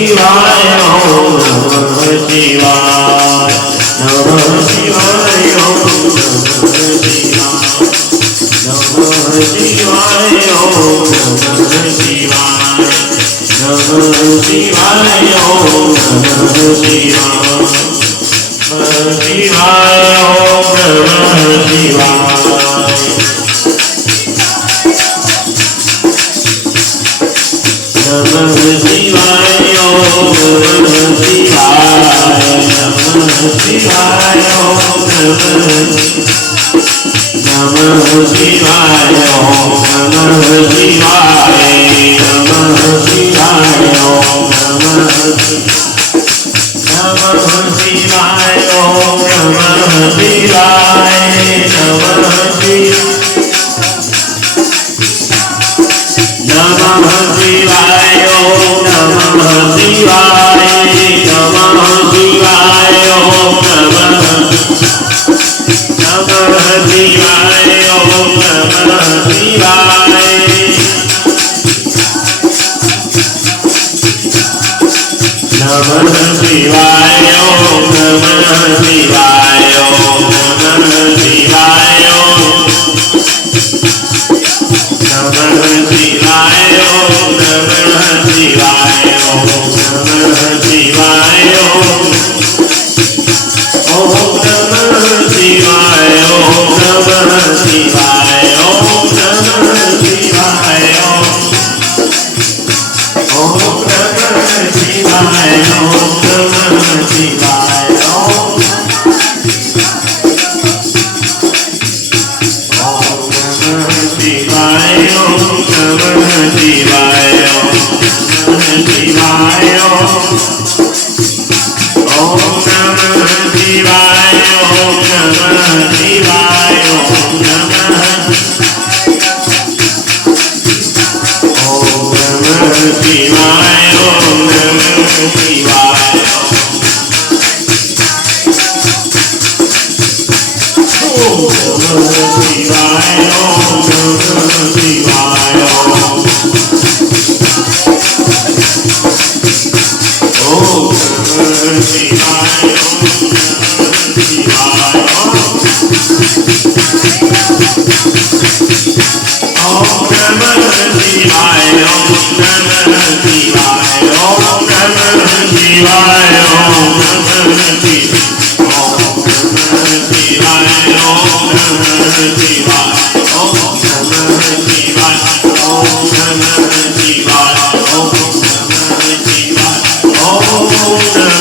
શિવાય ઓમ નમઃ શિવાય નમઃ શિવાય ઓમ નમઃ શિવાય ઓમ નમઃ શિવાય નમઃ શિવાય ઓમ નમઃ શિવાય શિવાય ઓમ નમઃ શિવાય નમઃ શિવાય ઓમ નમઃ શિવાય નમઃ શિવાય ઓમ નમઃ શિવાય ઓમ નમઃ શિવાય નમઃ શિવાય ઓમ નમઃ શિવાય ઓમ નમઃ શિવાય નમઃ શિવાય ઓમ નમઃ શિવાય નમઃ શિવાય ઓમ નમઃ શિવાય ઓમ નમઃ શિવાય નમઃ શિવાય ઓમ નમઃ શિવાય ઓમ નમઃ શિવાય ઓમ નમઃ શિવાય ઓમ નમઃ શિવાય ઓમ નમઃ શિવાય ઓમ નમઃ શિવાય ઓમ નમઃ શિવાય ઓમ નમઃ શિવાય ઓમ નમઃ શિવાય ઓમ નમઃ શિવાય ઓમ શિવાય ઓમ નમઃ શિવાય ઓમ નમઃ શિવાય ઓમ નમઃ શિવાય ઓમ નમઃ શિવાય ઓમ નમઃ શિવાય ઓમ નમઃ શિવાય શિવાય ઓમ નમઃ શિવાય ઓમ નમઃ શિવાય ઓમ નમઃ શિવાય ઓમ નમઃ શિવાય ઓમ નમઃ શિવાય ઓમ નમઃ શિવાય ઓમ નમઃ શિવાય ઓમ નમઃ શિવાય ઓમ નમઃ શિવાય ઓમ નમઃ શિવાય ઓમ નમઃ